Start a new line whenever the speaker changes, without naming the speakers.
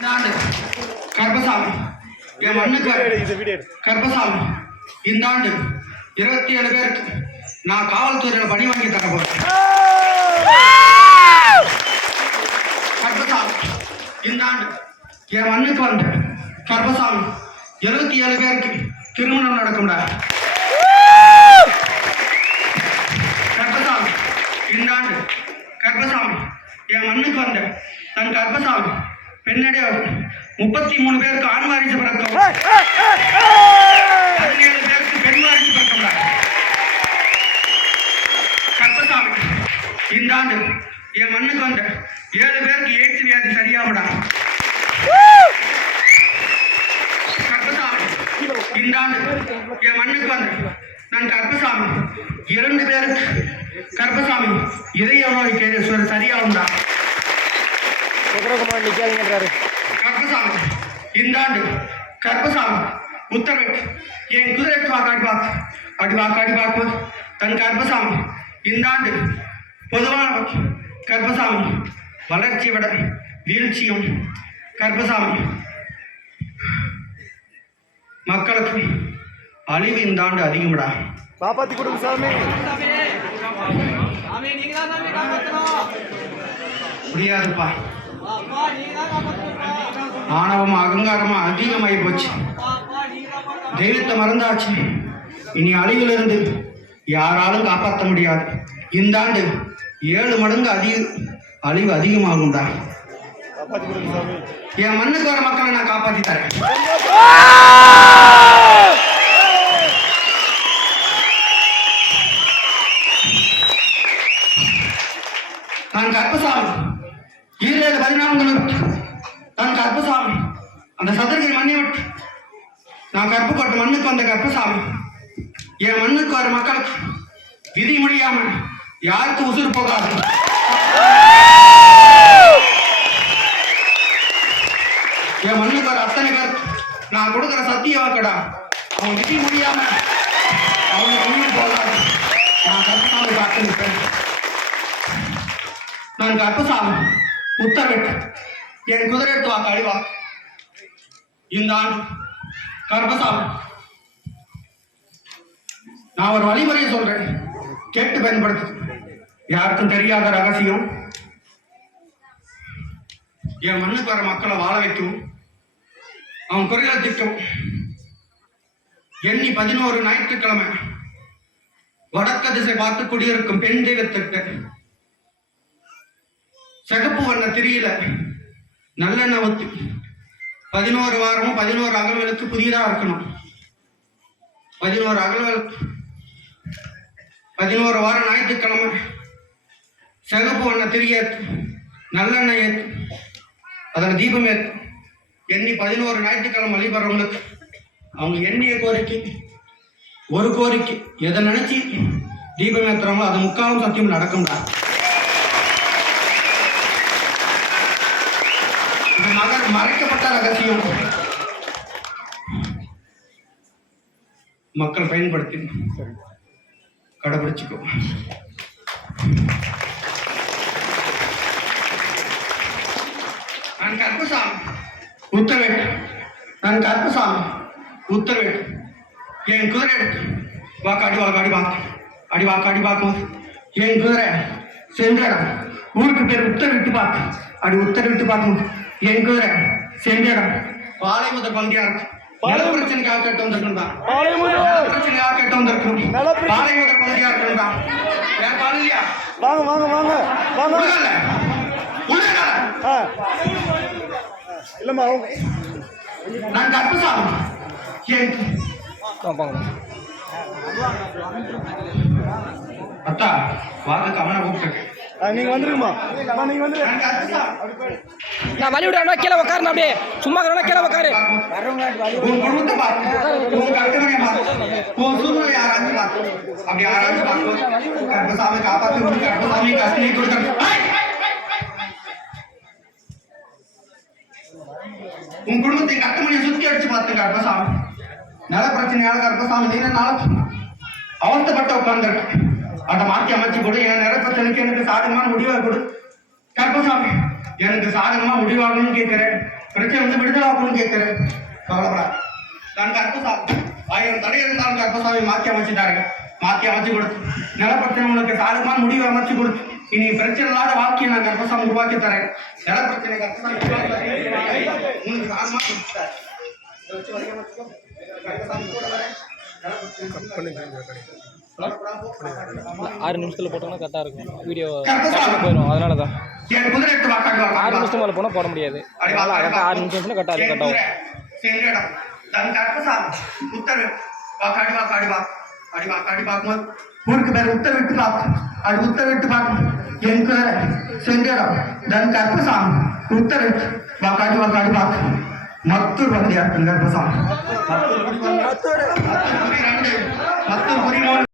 இந்த ஆண்டு கர்ப்பசாமி என் மண்ணுக்கு
இது வீடியோ எடு.
கர்ப்பசாமி இந்த ஆண்டு இருபத்தி ஏழு பேருக்கு நான் காவல்துறையில் பணி வாங்கி தர போறேன் கர்ப்பசாமி இந்த ஆண்டு என் மண்ணுக்கு வந்த கர்ப்பசாமி இருபத்தி ஏழு பேருக்கு திருமணம் நடக்கும்டா கர்ப்பசாமி இந்த ஆண்டு கர்ப்பசாமி என் மண்ணுக்கு வந்த தன் கர்ப்பசாமி பெண்ணடைய முப்பத்தி மூணு பேருக்கு ஆண் வாரிசு பிறக்கும் பதினேழு பேருக்கு பெண் வாரிசு பிறக்கும்டா கர்ப்பசாமி இந்த ஆண்டு என் மண்ணுக்கு வந்த ஏழு பேருக்கு எய்ட்ஸ் வியாதி சரியாகும்டா கர்ப்பசாமி இந்த ஆண்டு என் மண்ணுக்கு வந்த நான் கர்ப்பசாமி. இரண்டு பேருக்கு கர்ப்பசாமி. இதய நோய் கேடு சரியாகும்டா.
சுந்தரகுமார் நிக்காதீங்கன்றாரு.
கர்ப்பசாமி இந்த ஆண்டு கர்ப்பசாமி உத்தரவிட்டு என் குதிரைக்கு வாக்காடி பார்த்து அடி வாக்காடி பார்ப்போம் தன் கர்ப்பசாமி இந்த ஆண்டு பொதுவான கர்ப்பசாமி. வளர்ச்சி விட வீழ்ச்சியும் கர்ப்பசாமி மக்களுக்கு அழிவு இந்த ஆண்டு அதிகம்டா.
காப்பாத்தி கொடுங்க சாமி.
முடியாதுப்பா. ஆணவம் அகங்காரமா அதிகமாகி போச்சு. தெய்வத்தை மறந்தாச்சு. இனி அழிவிலிருந்து யாராலும் காப்பாற்ற முடியாது. இந்த ஆண்டு ஏழு மடங்கு அதிக அழிவு அதிகமாகும்டா.
காப்பாத்தி கொடுங்க சாமி
என் மண்ணுக்கு வர மக்களை நான் காப்பாத்தி தரேன். நான் கற்பசாமி ஈரேழு பதினான்கு விட்டு நான் கற்பசாமி அந்த சதுரகிரி மண்ணை விட்டு நான் கற்பப்பட்ட மண்ணுக்கு வந்த கற்பசாமி என் மண்ணுக்கு வர மக்களுக்கு விதி முடியாமல் யாருக்கு உசுறு போகாது என் மண்ணுக்கு வர அத்தனை பேர் நான் கொடுக்குற சத்திய அவன் விதி முடியாம அவனுக்கு உயிர் போகாது நான் கற்பசாமி காத்து நிற்பேன் நான் கற்பசாமி உத்தரவிட்டு என் குதிரை எடுத்து வா கழிவா இந்த ஆண்டு கர்ப்பசாமி. நான் ஒரு வழிமுறையை சொல்றேன். கேட்டு பயன்படுத்து. யாருக்கும் தெரியாத ரகசியம். என் மண்ணுக்கு வர மக்களை வாழ வைக்கும். அவன் குறைகளை திட்டம். எண்ணி பதினோரு ஞாயிற்றுக்கிழமை வடக்க திசை பார்த்து குடியிருக்கும் பெண் தெய்வத்திற்கு சிகப்பு வண்ண திரியில நல்லெண்ணெய் ஊத்தி பதினோரு வாரமும் பதினோரு அகல்களுக்கு புதியதா இருக்கணும். பதினோரு அகல்களுக்கு பதினோரு வாரம் ஞாயிற்றுக்கிழமை சிகப்பு வண்ண திரிய நல்லெண்ணெய் ஏற்று அதில் தீபம் ஏற்று எண்ணி பதினோரு ஞாயிற்றுக்கிழமை வழிபடுறவங்களுக்கு அவங்க என்னைய கோரிக்கை ஒரு கோரிக்கை. எதை நினைச்சு தீபம் ஏற்றுறாங்களோ அது முக்காலும் சத்தியம் நடக்கும்டா இது மறைக்கப்பட்ட ரகசியம். மக்கள் பயன்படுத்தி கடைபிடிச்சுக்கோ. நான் கற்பசாமி. உத்தரவேட்டு நான் கற்பசாமி. உத்தரவேட்டு என் குதிரை எடுத்து வாக்கு அடி வாக்கு அடி வாக்கு. அடி வாக்கு அடி பார்க்கும் என் குதிரை சென்ற இடம் ஊருக்கு பேர் உத்தரவிட்டு பார்த்து அடி உத்தரவிட்டு பார்க்கும் என் குதிரை சென்ற இடம் பாலை முதல் இருக்கும் நில பிரச்சனைக்காக கேட்டு வந்திருக்கா பிரச்சனையாக கேட்டு
நலப்பிரச்சனை.
பாலை முதல் பகுதியா இருக்கணும்டா ஏன் பால் இல்லையா?
வாங்க வாங்க வாங்க. வாங்க. இல்லைம்மா அவங்க
நான் கற்பசாமி
வாங்க
அத்தா வாக்கு அவனை கூப்பிட்டு
ஆ நீங்கள் வந்துருங்கம்மா. அம்மா நீங்கள் வந்துரு.
நான்
வழி விட கீழே உட்காரணும் அப்படியே. சும்மா இருக்கிறவனா கீழே உட்காரு
உன் குடும்பத்தை கட்டமணியை சுத்தி அடிச்சு பார்த்து கற்பசாமி நல பிரச்சனையால கற்பசாமி நீண்ட நாள் அவஸ்தப்பட்ட உட்கார்ந்துருக்க. அதை மாற்றி அமைச்சு கொடு என் நில பிரச்சனைக்கு எனக்கு சாதகமான முடிவாக கொடு. கற்பசாமி எனக்கு சாதகமா முடிவாகணும்னு கேட்கிறேன். பிரச்சனை வந்து விடுதலாகணும்னு கேட்கிறேன். கவலைப்படா நான் கருப்பசாமி ஆயிரம் தடை இருந்தாலும் கருப்பசாமி மாற்றி அமைச்சுட்டாருங்க. மாற்றி அமைச்சு கொடுத்து நில பிரச்சனை உனக்கு சாதகமான முடிவு அமைச்சு கொடுத்து இனி பிரச்சனை இல்லாத வாழ்க்கையை நான் கருப்பசாமி உருவாக்கி தரேன். நிலப்பிரச்சனை கருப்பசாமி உருவாக்கி தரேன். உனக்கு கொடுத்துட்டாரு.
ஆறு நிமிஷத்தில் போட்டோம்னா கரெக்டாக இருக்கும். வீடியோ. போயிடும் அதனால தான் ஆறு. நிமிஷம் மேலே போனால் போட முடியாது. அதனால கரெக்டாக ஆறு நிமிஷம் கரெக்டாக அது கரெக்டாக ஆகும்
செங்கடம் தன் கற்பசாமி உத்தரவு. வா காடி வா காடி வா காடி வா காடி பார்க்கும்போது ஊருக்கு பேர் உத்தரவிட்டு பார்க்கும் அது உத்தரவிட்டு பார்க்கும் என் குதிரை செங்கடம் தன் கற்பசாமி உத்தரவிட்டு வா காடி வா காடி பார்க்கும் மத்தூர் வந்தியா தன் கற்பசாமி மத்தூர் குடி